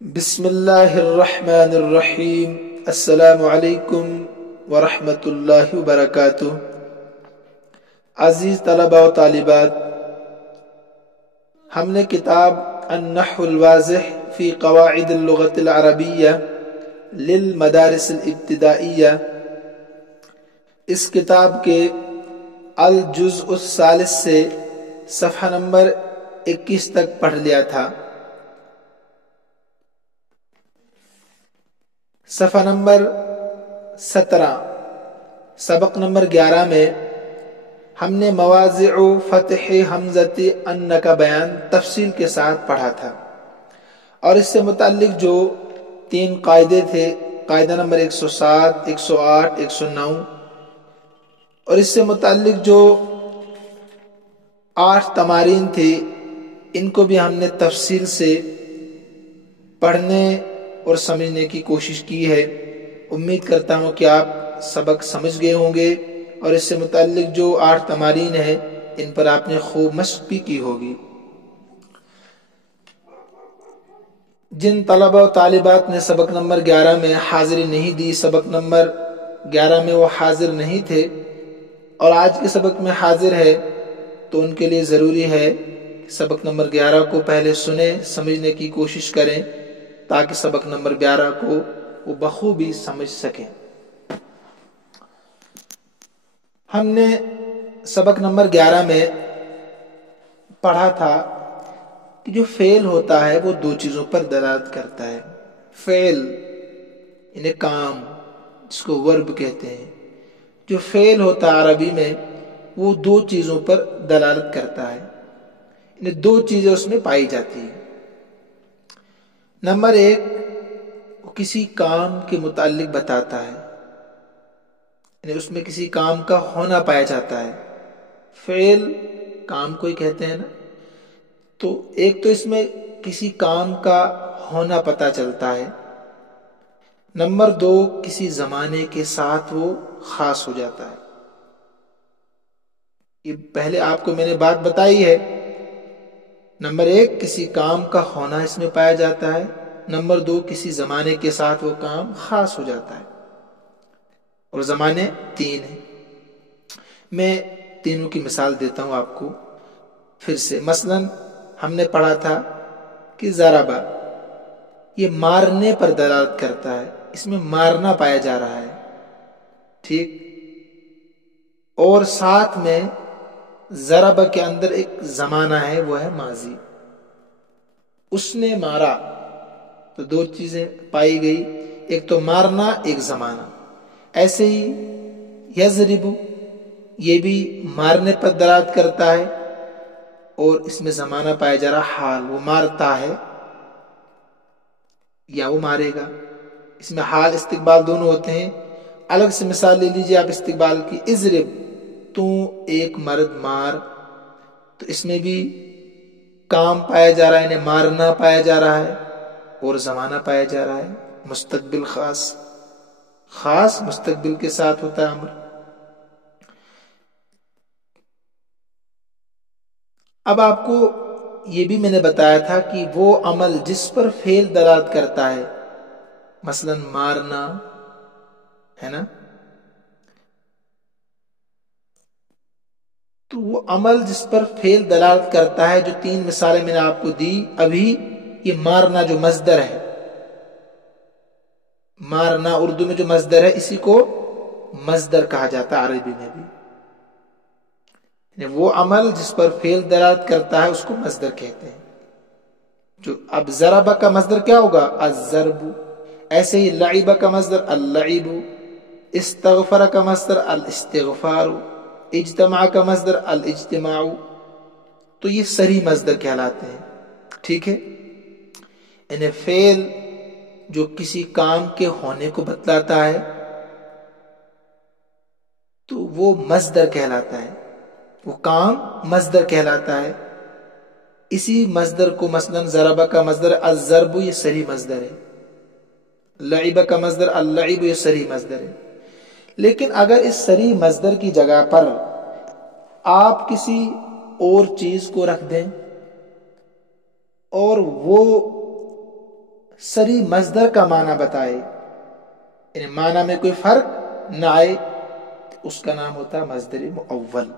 بسم اللہ الرحمن الرحیم۔ السلام علیکم ورحمۃ اللہ وبرکاتہ۔ عزیز طلباء و طالبات، ہم نے کتاب النحو الواضح فی قواعد اللغۃ العربیہ للمدارس الابتدائیہ، اس کتاب کے الجزء الثالث سے صفحہ نمبر 21 تک پڑھ لیا تھا۔ صفحہ نمبر 17 سبق نمبر 11 میں ہم نے مواضع فتح حمزۃ ان کا بیان تفصیل کے ساتھ پڑھا تھا، اور اس سے متعلق جو 3 قاعدے تھے، قاعدہ نمبر 107، 108، 109، اور اس سے متعلق جو 8 تمارین تھی، ان کو بھی ہم نے تفصیل سے پڑھنے اور سمجھنے کی کوشش کی ہے۔ امید کرتا ہوں کہ آپ سبق سمجھ گئے ہوں گے، اور اس سے متعلق جو 8 تمارین ہیں ان پر آپ نے خوب مشق بھی کی ہوگی۔ جن طلبہ و طالبات نے سبق نمبر 11 میں حاضری نہیں دی، سبق نمبر 11 میں وہ حاضر نہیں تھے اور آج کے سبق میں حاضر ہے، تو ان کے لیے ضروری ہے کہ سبق نمبر 11 کو پہلے سنیں، سمجھنے کی کوشش کریں، تاکہ سبق نمبر 11 کو وہ بخوبی سمجھ سکیں۔ ہم نے سبق نمبر 11 میں پڑھا تھا کہ جو فعل ہوتا ہے وہ 2 چیزوں پر دلالت کرتا ہے۔ فعل یعنی کام، جس کو ورب کہتے ہیں، جو فعل ہوتا ہے عربی میں وہ 2 چیزوں پر دلالت کرتا ہے، یعنی 2 چیزیں اس میں پائی جاتی ہیں۔ نمبر 1، وہ کسی کام کے متعلق بتاتا ہے، یعنی اس میں کسی کام کا ہونا پایا جاتا ہے۔ فعل کام کو ہی کہتے ہیں نا، تو ایک تو اس میں کسی کام کا ہونا پتہ چلتا ہے۔ نمبر 2، کسی زمانے کے ساتھ وہ خاص ہو جاتا ہے۔ یہ پہلے آپ کو میں نے بات بتائی ہے۔ نمبر 1، کسی کام کا ہونا اس میں پایا جاتا ہے۔ نمبر 2، کسی زمانے کے ساتھ وہ کام خاص ہو جاتا ہے، اور زمانے 3 ہیں۔ میں تینوں کی مثال دیتا ہوں آپ کو پھر سے۔ مثلا ہم نے پڑھا تھا کہ ضربہ، یہ مارنے پر دلالت کرتا ہے، اس میں مارنا پایا جا رہا ہے، ٹھیک۔ اور ساتھ میں ضربہ کے اندر ایک زمانہ ہے، وہ ہے ماضی، اس نے مارا، تو 2 چیزیں پائی گئی، ایک تو مارنا، ایک زمانہ۔ ایسے ہی یضرب، یہ بھی مارنے پر دلالت کرتا ہے، اور اس میں زمانہ پایا جا رہا حال، وہ مارتا ہے یا وہ مارے گا۔ اس میں حال استقبال دونوں ہوتے ہیں۔ الگ سے مثال لے لیجیے آپ استقبال کی، اضرب، تو ایک مرد مار، تو اس میں بھی کام پایا جا رہا ہے، یعنی مارنا پایا جا رہا ہے، اور زمانہ پایا جا رہا ہے، مستقبل خاص مستقبل کے ساتھ ہوتا ہے امر۔ اب آپ کو یہ بھی میں نے بتایا تھا کہ وہ عمل جس پر فعل دلالت کرتا ہے، مثلا مارنا ہے نا، تو وہ عمل جس پر فعل دلالت کرتا ہے، جو 3 مثالیں میں نے آپ کو دی ابھی، یہ مارنا جو مصدر ہے، مارنا اردو میں جو مصدر ہے، اسی کو مصدر کہا جاتا ہے عربی میں بھی، یعنی وہ عمل جس پر فعل دلالت کرتا ہے اس کو مصدر کہتے ہیں۔ جو اب ضربہ کا مصدر کیا ہوگا؟ الضرب۔ ایسے ہی لعب کا مصدر اللعب، استغفر کا مصدر الاستغفار، اجتماع کا مصدر الاجتماع، تو یہ صریح مصدر کہلاتے ہیں، ٹھیک ہے۔ یعنی فعل جو کسی کام کے ہونے کو بتلاتا ہے تو وہ مصدر کہلاتا ہے، وہ کام مصدر کہلاتا ہے۔ اسی مصدر کو مثلا ضربہ کا مصدر الضرب، یہ صریح مصدر ہے، لعب کا مصدر اللعب، یہ صریح مصدر ہے۔ لیکن اگر اس صریح مصدر کی جگہ پر آپ کسی اور چیز کو رکھ دیں اور وہ سری مصدر کا معنی بتائے، یعنی معنی میں کوئی فرق نہ آئے، اس کا نام ہوتا ہے مصدر مؤول.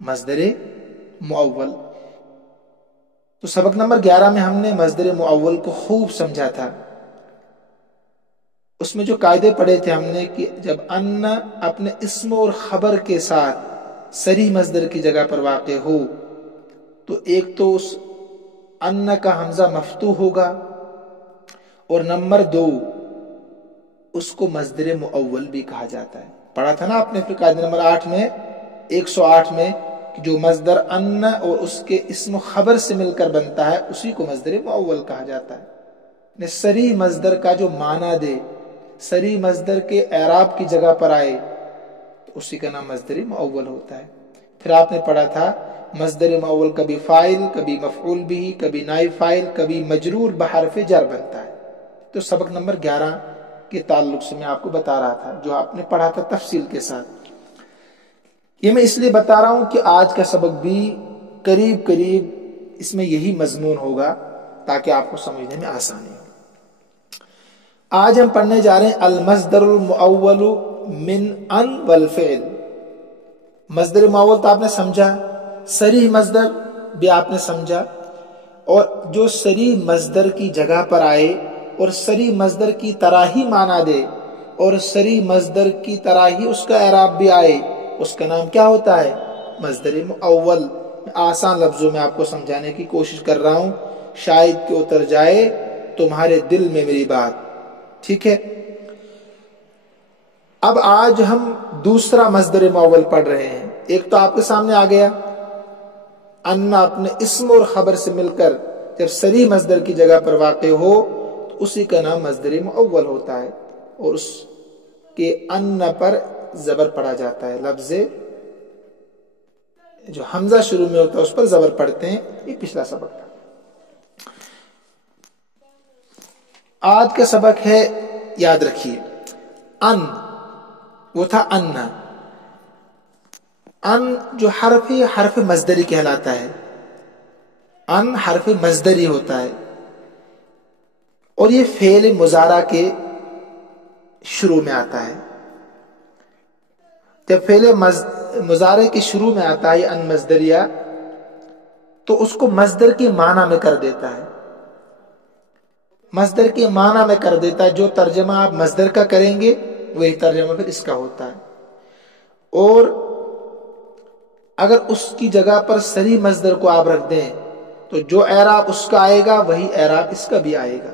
مصدر مؤول. تو سبق نمبر 11 میں ہم نے مصدر مؤول کو خوب سمجھا تھا. اس میں جو قاعدے پڑھے تھے ہم نے کہ جب ان اپنے اسم اور خبر کے ساتھ سری مصدر کی جگہ پر واقع ہو تو ایک تو اس ان کا حمزہ مفتوح ہوگا، اور نمبر 2 اس کو مصدر مؤول بھی کہا جاتا ہے. پڑھا تھا نا آپ نے پھر قاعدہ نمبر 8 میں 108 میں کہ جو مصدر ان اور اس کے اسم و خبر سے مل کر بنتا ہے اسی کو مصدر مؤول کہا جاتا ہے. سری مصدر کا جو معنی دے، سری مصدر کے اعراب کی جگہ پر آئے تو اسی کا نام مصدر مؤول ہوتا ہے. پھر آپ نے پڑھا تھا مصدر مؤول کبھی فاعل، کبھی مفعول بھی، کبھی نائب فاعل، کبھی مجرور بحرف جر بنتا ہے. تو سبق نمبر 11 کے تعلق سے میں آپ کو بتا رہا تھا جو آپ نے پڑھا تھا تفصیل کے ساتھ. یہ میں اس لیے بتا رہا ہوں کہ آج کا سبق بھی قریب قریب اس میں یہی مضمون ہوگا تاکہ آپ کو سمجھنے میں آسانی ہو. آج ہم پڑھنے جا رہے ہیں المصدر المؤول من ان والفعل. مصدر مؤول تو آپ نے سمجھا، صریح مصدر بھی آپ نے سمجھا، اور جو صریح مصدر کی جگہ پر آئے اور صریح مصدر کی طرح ہی معنی دے اور صریح مصدر کی طرح ہی اس کا اعراب بھی آئے اس کا نام کیا ہوتا ہے؟ مصدر مؤول. آسان لفظوں میں آپ کو سمجھانے کی کوشش کر رہا ہوں، شاید کہ اتر جائے تمہارے دل میں میری بات. ٹھیک ہے، اب آج ہم دوسرا مصدر مؤول پڑھ رہے ہیں. ایک تو آپ کے سامنے آ گیا ان اپنے اسم اور خبر سے مل کر جب صریح مصدر کی جگہ پر واقع ہو تو اسی کا نام مصدر مؤول ہوتا ہے، اور اس کے ان پر زبر پڑا جاتا ہے. لفظ جو حمزہ شروع میں ہوتا ہے اس پر زبر پڑتے ہیں. یہ پچھلا سبق تھا. آج کا سبق ہے، یاد رکھیے، ان وہ تھا ان جو حرف مصدری کہلاتا ہے. ان حرف مصدری ہوتا ہے اور یہ فعل مضارع کے شروع میں آتا ہے. جب فعل مضارع کے شروع میں آتا ہے ان مصدریہ تو اس کو مصدر کے معنی میں کر دیتا ہے. مصدر کے معنی میں کر دیتا ہے. جو ترجمہ آپ مصدر کا کریں گے وہی ترجمہ پھر اس کا ہوتا ہے. اور اگر اس کی جگہ پر صریح مصدر کو آپ رکھ دیں تو جو اعراب اس کا آئے گا وہی اعراب اس کا بھی آئے گا.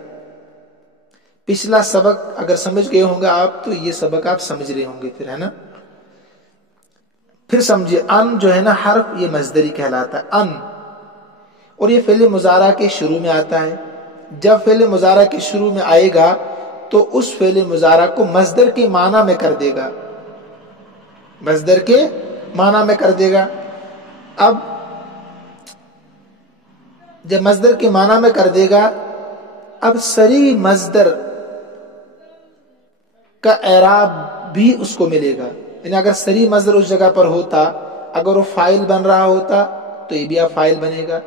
پچھلا سبق اگر سمجھ گئے ہوں گے آپ تو یہ سبق آپ سمجھ رہے ہوں گے پھر، ہے نا. پھر سمجھے، ان جو ہے نا حرف یہ مصدری کہلاتا ہے ان، اور یہ فعل مضارع کے شروع میں آتا ہے. جب فعل مضارع کے شروع میں آئے گا تو اس فعل مضارع کو مصدر کے معنی میں کر دے گا. مصدر کے معنی میں کر دے گا. اب جب مصدر کے معنی میں کر دے گا، اب صریح مصدر کا اعراب بھی اس کو ملے گا. یعنی اگر صریح مصدر اس جگہ پر ہوتا، اگر وہ فاعل بن رہا ہوتا تو یہ بھی اب فاعل بنے گا،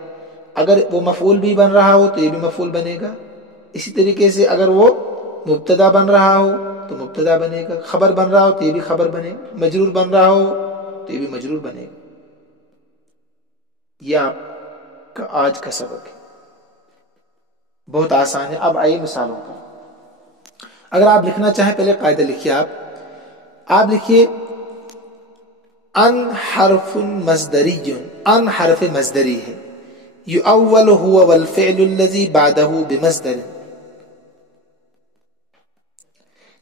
اگر وہ مفعول بھی بن رہا ہو تو یہ بھی مفعول بنے گا. اسی طریقے سے اگر وہ مبتدا بن رہا ہو تو مبتدا بنے گا، خبر بن رہا ہو تو یہ بھی خبر بنے گا، مجرور بن رہا ہو تو یہ بھی مجرور بنے گا. یہ آپ کا آج کا سبق ہے، بہت آسان ہے. اب آئیے مثالوں کا. اگر آپ لکھنا چاہیں پہلے قاعدہ لکھیے. آپ لکھیے ان حرف مصدری. ان حرف مصدری ہے. یؤول هو والفعل الذي بعده بمصدر،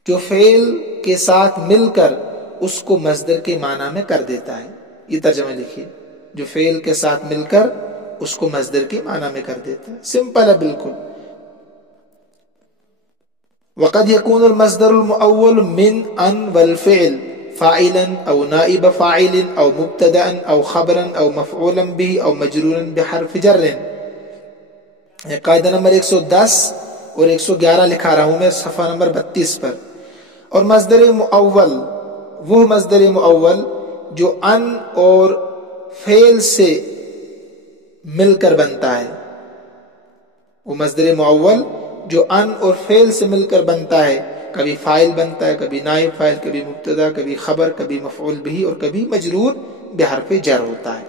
جو فعل کے ساتھ مل کر اس کو مصدر کے معنی میں کر دیتا ہے. یہ ترجمہ لکھیے، جو فعل کے ساتھ مل کر اس کو مصدر کے معنی میں کر دیتا ہے. سمپل ہے بالکل. وقد يكون المصدر المؤول من ان والفعل فاعلا او نائب فاعل او مبتدا او خبرا او مفعولا به او مجرورا بحرف جر. قاعدہ نمبر 110 اور 111 لکھا رہا ہوں میں صفحہ نمبر 32 پر. اور مصدر مؤول وہ مصدر مؤول جو ان اور فعل سے مل کر بنتا ہے. وہ مصدر مؤول جو ان اور فعل سے مل کر بنتا ہے، کبھی فاعل بنتا ہے، کبھی نائب فاعل، کبھی مبتدا، کبھی خبر، کبھی مفعول بہ اور کبھی مجرور بحرف جر ہوتا ہے۔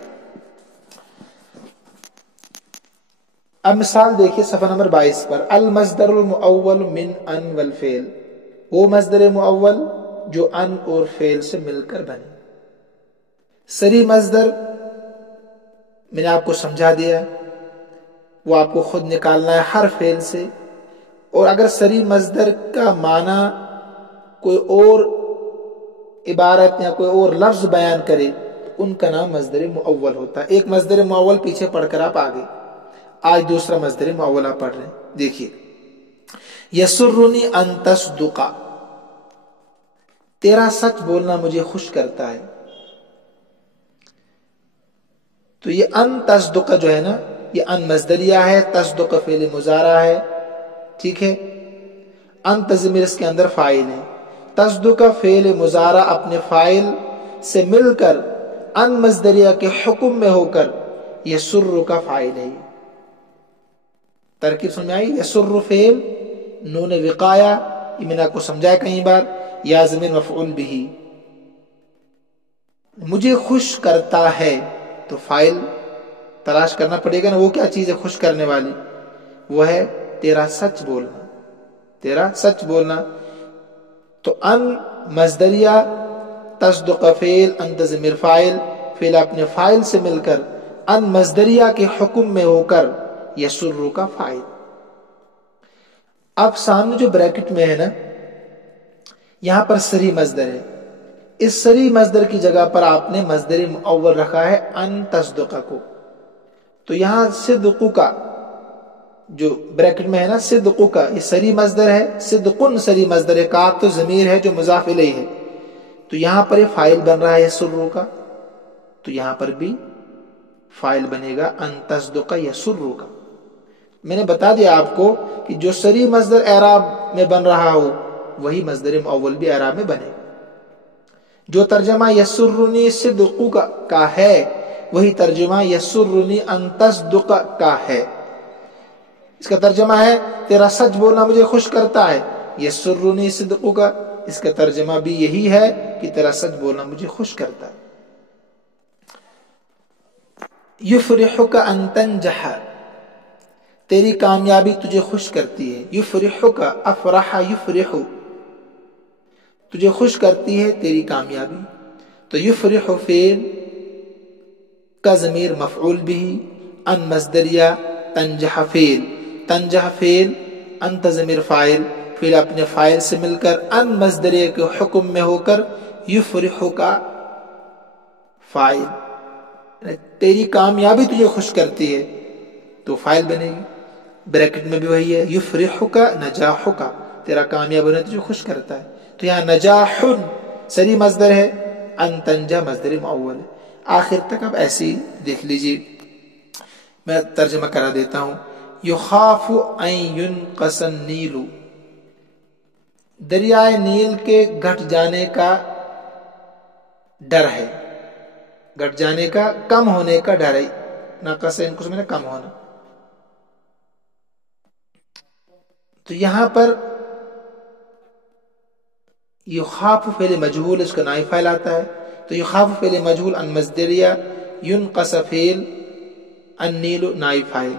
اب مثال دیکھیے صفحہ نمبر 22 پر، المصدر المؤول من ان والفعل، وہ مصدر مؤول جو ان اور فعل سے مل کر بنے۔ صریح مصدر میں نے آپ کو سمجھا دیا، وہ آپ کو خود نکالنا ہے ہر فعل سے، اور اگر صریح مصدر کا معنی کوئی اور عبارت یا کوئی اور لفظ بیان کرے تو ان کا نام مصدر مؤول ہوتا ہے۔ ایک مصدر مؤول پیچھے پڑھ کر آپ آگے، آج دوسرا مصدر مؤول آپ پڑھ رہے ہیں، دیکھیے یسرنی ان تصدق، تیرا سچ بولنا مجھے خوش کرتا ہے۔ تو یہ ان تصدق جو ہے نا، یہ ان مصدریہ ہے، تصدق فعل مضارع ہے، ٹھیک ہے، ان ضمیر اس کے اندر فاعل ہے، تصدق فعل مضارع اپنے فاعل سے مل کر ان مصدریہ کے حکم میں ہو کر یسر کا فاعل ہے۔ ترکیب سمجھ آئی؟ یسر فعل، نون وقایا، یہ میں نے آپ کو سمجھایا کئی بار، یا ضمیر مفعول بہ، مجھے خوش کرتا ہے تو فاعل تلاش کرنا پڑے گا نا، وہ کیا چیز ہے خوش کرنے والی؟ وہ ہے تیرا سچ بولنا، تیرا سچ بولنا۔ تو ان مصدریہ، تصدق فعل، انت ضمیر فاعل، فعل اپنے فاعل سے مل کر ان مصدریہ کے حکم میں ہو کر یسر کا فاعل۔ اب سامنے جو بریکٹ میں ہے نا، یہاں پر صریح مصدر ہے، اس صریح مصدر کی جگہ پر آپ نے مصدر مؤول رکھا ہے ان تصدق کو، تو یہاں صدق کا جو بریکٹ میں ہے نا، صدق کا یہ صریح مصدر ہے، صدقن صریح مصدر ہے، کاف تو ضمیر ہے جو مضاف الیہ ہے، تو یہاں پر یہ فاعل بن رہا ہے یسر کا، تو یہاں پر بھی فاعل بنے گا ان تصدق یسر کا۔ میں نے بتا دیا آپ کو کہ جو صریح مصدر اعراب میں بن رہا ہو وہی مصدر مؤول بھی اعراب میں بنے گا۔ جو ترجمہ یسرنی صدق کا ہے وہی ترجمہ یسرنی ان تصدق کا ہے۔ اس کا ترجمہ ہے تیرا سچ بولنا مجھے خوش کرتا ہے، یسرنی صدق کا، اس کا ترجمہ بھی یہی ہے کہ تیرا سچ بولنا مجھے خوش کرتا ہے۔ یفرحک ان تنجح، تیری کامیابی تجھے خوش کرتی ہے، یفرحک، افرح یفرح، تجھے خوش کرتی ہے تیری کامیابی، تو یفرح فعل کا ضمیر مفعول بہ، ان مصدریہ، تنجح فعل، تنجح فعل، انت ضمیر فاعل، فعل اپنے فاعل سے مل کر ان مصدریہ کے حکم میں ہو کر یفرح کا فاعل، تیری کامیابی تجھے خوش کرتی ہے تو فاعل بنے گی۔ بریکٹ میں بھی وہی ہے، یفرحک نجاحک، تیرا کامیاب ہونا تجھے خوش کرتا ہے، تو یہاں نجاح صریح مصدر ہے، ان تنجح مصدر مؤول ہے۔ آخر تک اب ایسے ہی دیکھ لیجیے، میں ترجمہ کرا دیتا ہوں۔ یخاف ان ینقص النیل، دریائے نیل کے گھٹ جانے کا ڈر ہے، گھٹ جانے کا، کم ہونے کا ڈر ہے، ناقص انقص میں کم ہونا۔ تو یہاں پر یخاف فعل مجہول، اس کا نائب فاعل آتا ہے، تو یخاف فعل مجہول ان مصدریہ، ینقص فعل النیل نائب فاعل،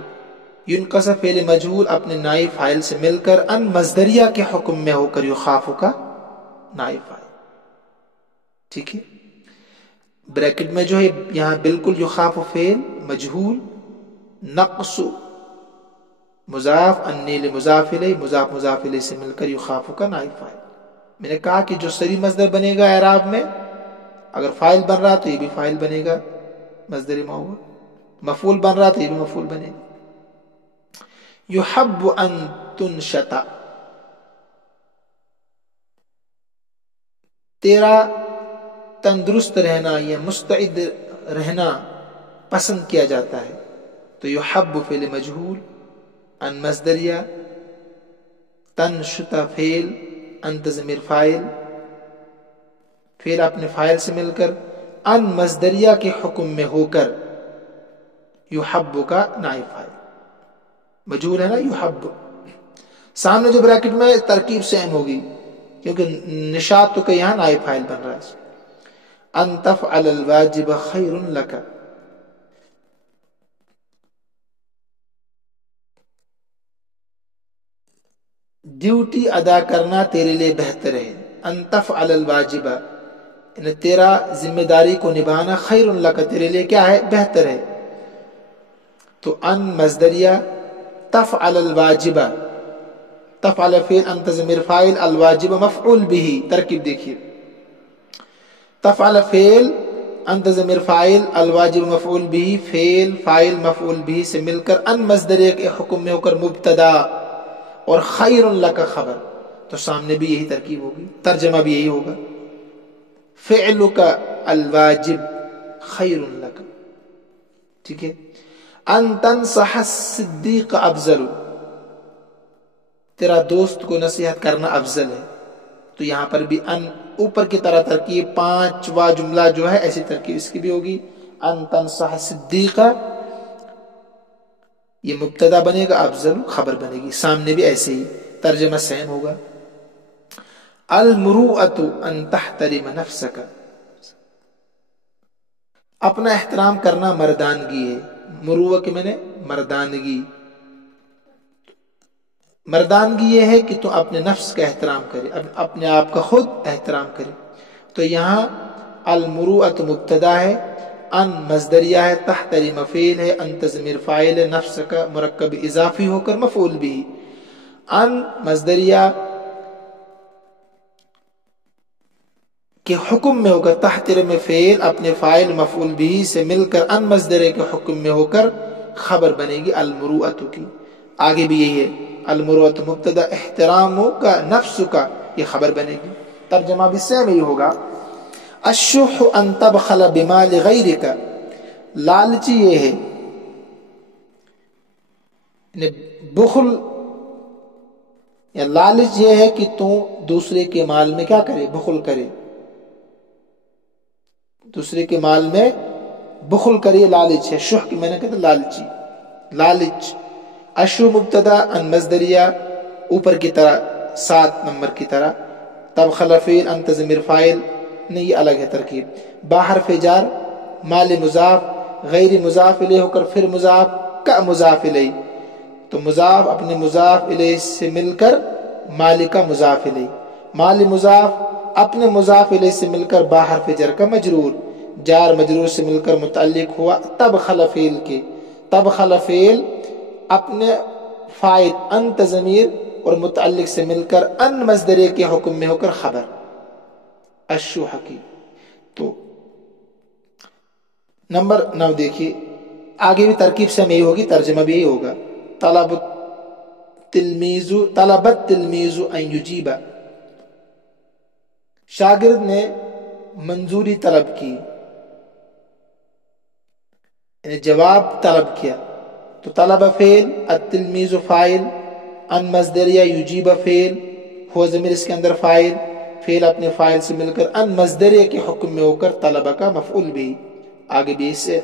ینقص فعل مجہول اپنے نائب فاعل سے مل کر ان مصدریہ کے حکم میں ہو کر یخاف کا نائب فاعل، ٹھیک ہے۔ بریکٹ میں جو ہے یہاں بالکل یخاف فعل مجہول، نقص مضاف، النیل مضاف الیہ، مضاف مضاف الیہ سے مل کر یخاف کا نائب فاعل۔ میں نے کہا کہ جو صریح مصدر بنے گا اعراب میں، اگر فاعل بن رہا تو یہ بھی فاعل بنے گا مصدر مؤول، مفعول بن رہا تو یہ بھی مفعول بنے گا۔ یحب ان تنشط، تیرا تندرست رہنا یا مستعد رہنا پسند کیا جاتا ہے، تو یحب فعل مجہول، ان مصدریہ، تنشط فعل، انت ضمیر فاعل، فعل اپنے فاعل سے مل کر ان مصدریہ کے حکم میں ہو کر یحب کا نائب فاعل، مجہول ہے نا یحب، سامنے جو بریکٹ میں ترکیب سیم ہوگی کیونکہ نشاط تو کہ یہاں نائب فاعل بن رہا ہے. ان تفعل الواجب خیر لک، ڈیوٹی ادا کرنا تیرے لیے بہتر ہے. ان تفعل الواجب یعنی تیرا ذمہ داری کو نبھانا خیر لک تیرے لیے کیا ہے؟ بہتر ہے. تو ان مصدریہ، تفعل الواجب، تفعل فعل، انت ضمیر فاعل، الواجب مفعول به. ترکیب دیکھیے، تفعل فعل، انت ضمیر فاعل، الواجب مفعول به، فعل فاعل مفعول به سے مل کر ان مصدریہ کے حکم میں ہو کر مبتدا اور خیر لک خبر. تو سامنے بھی یہی ترکیب ہوگی، ترجمہ بھی یہی ہوگا، فعلک الواجب خیر لک. ٹھیک ہے. ان تنصح الصدیق افضل، تیرا دوست کو نصیحت کرنا افضل ہے. تو یہاں پر بھی ان اوپر کی طرح ترکیب، پانچواں جملہ جو ہے ایسی ترکیب اس کی بھی ہوگی. ان تنصح الصدیق یہ مبتدا بنے گا، افضل خبر بنے گی. سامنے بھی ایسے ہی ترجمہ سیم ہوگا. المروءۃ ان تحترم نفسک، اپنا احترام کرنا مردانگی ہے. مروءہ کے معنی مردانگی. مردانگی یہ ہے کہ تو اپنے نفس کا احترام کرے، اپنے آپ کا خود احترام کرے. تو یہاں المروءۃ مبتدا ہے، ان مصدریہ ہے، تحترم فعل ہے، انت ضمیر فاعل ہے، نفس کا مرکب اضافی ہو کر مفعول بھی. ان مصدریہ کے حکم میں ہو کر، تحترم فعل اپنے فاعل مفعول بھی سے مل کر ان مصدریہ کے حکم میں ہو کر خبر بنے گی المروءۃ کی. آگے بھی یہی ہے، المروءۃ مبتدا، احترام کا نفس کا یہ خبر بنے گی. ترجمہ بھی سیم ہی ہوگا. الشح ان تبخل بمال غیرک، لالچی یہ ہے، بخل یا لالچ یہ ہے کہ تو دوسرے کے مال میں کیا کرے؟ بخل کرے. دوسرے کے مال میں بخل کرے، لالچ ہے. شح کی میں نے کہا لالچی، لالچ. اشو مبتدا، ان مصدریہ اوپر کی طرح 7 نمبر کی طرح، تبخل فعل، انت ضمیر فاعل. نہیں، یہ الگ ہے ترکیب. باہر فجار، مال مضاف، غیر مضاف الیہ ہو کر پھر مضاف کا مضاف الیہ. تو مضاف اپنے مضاف الیہ سے مل کر مال کا مضاف الیہ، مال مضاف اپنے مضاف الیہ سے مل کر باہر فجر کا مجرور، جار مجرور سے مل کر متعلق ہوا تبخل فعل کے. تبخل فعل اپنے فاعل انت ضمیر اور متعلق سے مل کر ان مصدریہ کے حکم میں ہو کر خبر الشح کی. تو نمبر 9 دیکھیے، آگے بھی ترکیب سے میں ہوگی، ترجمہ بھی یہی ہوگا. طلبت تلمیذ ان یجیب، شاگرد نے منظوری طلب کی، یعنی جواب طلب کیا. تو طلب فعل، التلمیذ فاعل، ان مصدریہ یجیب فعل، ہو ضمیر اس کے اندر فاعل، فعل اپنے فاعل سے مل کر ان مصدریہ کے حکم میں ہو کر طلبہ کا مفعول بھی. آگے بھی اس سے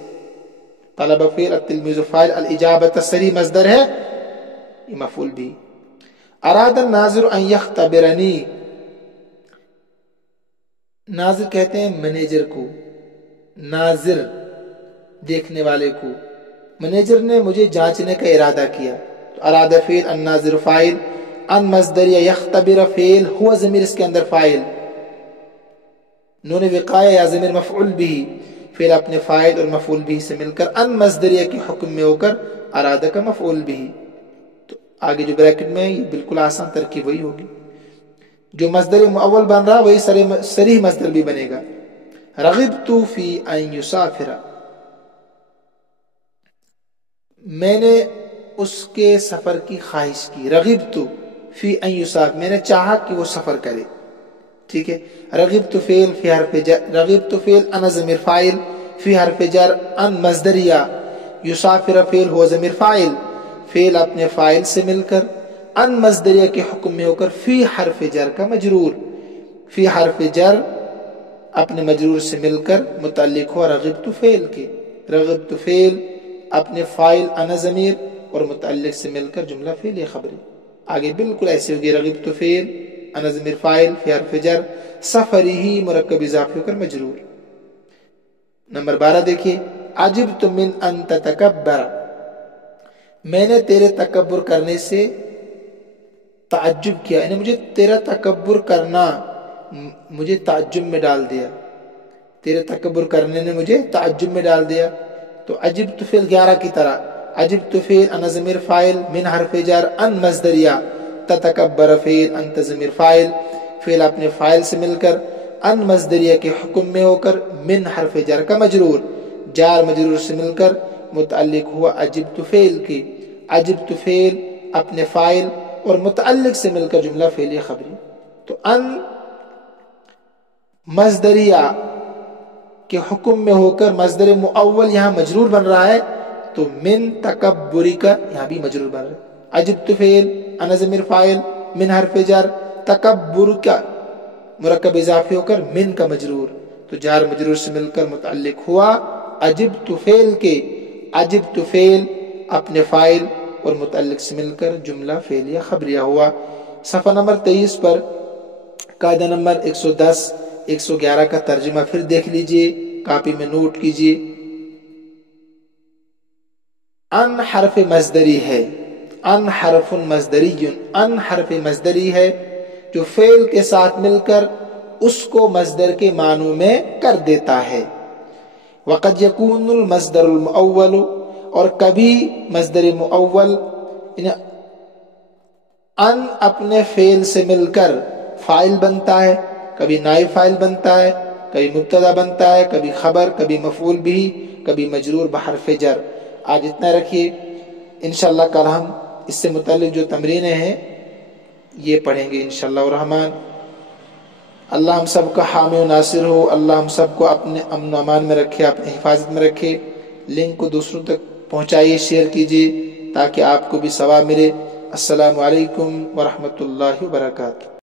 طلب فعل، التلمیذ فاعل، الاجابۃ صریح مصدر ہے، یہ مفعول بھی. اراد الناظر ان یختبرنی، ناظر کہتے ہیں مینیجر کو، ناظر دیکھنے والے کو. مینیجر نے مجھے جانچنے کا ارادہ کیا. تو ارادہ فعل، الناظر فاعل، ان مصدریہ یختبر فعل، ہوا ضمیر اس کے اندر فاعل، نون وقایہ یا ضمیر مفعول بھی، فعل اپنے فاعل اور مفعول بھی سے مل کر ان مصدریہ کے حکم میں ہو کر ارادہ کا مفعول بھی. تو آگے جو بریکٹ میں یہ بالکل آسان ترکیب وہی ہوگی، جو مصدر مؤول بن رہا وہی صریح مصدر بھی بنے گا. رغبت فی ان یسافر، میں نے اس کے سفر کی خواہش کی. رغبت فی ان یسافر، میں نے چاہا کہ وہ سفر کرے. ٹھیک ہے. رغبت فعل فی حرف جر، رغبت فعل انا ضمیر فاعل، فی حرف جر ان مصدریہ، یسافر فعل ہو ضمیر فاعل، فعل اپنے فاعل سے مل کر ان مصدریہ کے حکم میں ہو کر فی حرف جر کا مجرور، فی حرف جر اپنے مجرور سے مل کر متعلق ہوا رغبت فعل کے. رغبت فعل اپنے فاعل انا ضمیر اور متعلق سے مل کر جملہ فعل خبری. آگے بالکل ایسے ہوگی رغبت فعل ان ضمیر فاعل فی حرف جر سفری مرکب اضافی ہو کر مجرور۔ نمبر 12 دیکھیے عجبت من ان تتکبر، میں نے تیرے تکبر کرنے سے تعجب کیا، یعنی مجھے تیرا تکبر کرنا مجھے تعجب میں ڈال دیا، تیرے تکبر کرنے نے مجھے تعجب میں ڈال دیا۔ تو عجبت فعل 11 کی طرح عجبت فعل ان ضمیر فاعل من حرف جر ان مصدریہ، تتکبر فعل انت ضمیر فاعل، فعل اپنے فاعل سے مل کر ان مصدریہ کے حکم میں ہو کر من حرف جر کا مجرور، جار مجرور سے مل کر متعلق ہوا عجبت فعل کی، عجبت فعل اپنے فاعل اور متعلق سے مل کر جملہ فعلی خبری۔ تو ان مصدریہ کے حکم میں ہو کر مصدر مؤول یہاں مجرور بن رہا ہے، تو من تکبری کا یہاں بھی مجرور بن رہا ہے۔ عجبت فعل ان ضمیر فاعل من حرف جر، تکبر کا مرکب اضافی ہو کر من کا مجرور، تو جار مجرور سے مل کر متعلق ہوا عجبت فعل کے، عجبت فعل اپنے فاعل اور متعلق سے مل کر جملہ فعلیہ خبریہ ہوا۔ صفحہ نمبر 23 پر قاعدہ نمبر 110 111 کا ترجمہ پھر دیکھ لیجئے، کاپی میں نوٹ کیجئے۔ ان حرف مصدری ہے، ان حرف مصدری، ان حرف مصدری ہے جو فعل کے ساتھ مل کر اس کو مصدر کے معنوں میں کر دیتا ہے۔ وقد یکون المصدر المؤول، اور کبھی مصدر مؤول ان اپنے فعل سے مل کر فاعل بنتا ہے، کبھی نائب فاعل بنتا ہے، کبھی مبتدا بنتا ہے، کبھی خبر، کبھی مفعول بھی، کبھی مجرور بحرف جر۔ آج اتنا رکھیے، انشاءاللہ کل ہم اس سے متعلق جو تمرینیں ہیں یہ پڑھیں گے انشاءاللہ الرحمن۔ اللہ ہم سب کا حامی و ناصر ہو، اللہ ہم سب کو اپنے امن و امان میں رکھے، اپنے حفاظت میں رکھے۔ لنک کو دوسروں تک پہنچائیے، شیئر کیجیے تاکہ آپ کو بھی ثواب ملے۔ السلام علیکم ورحمۃ اللہ وبرکاتہ۔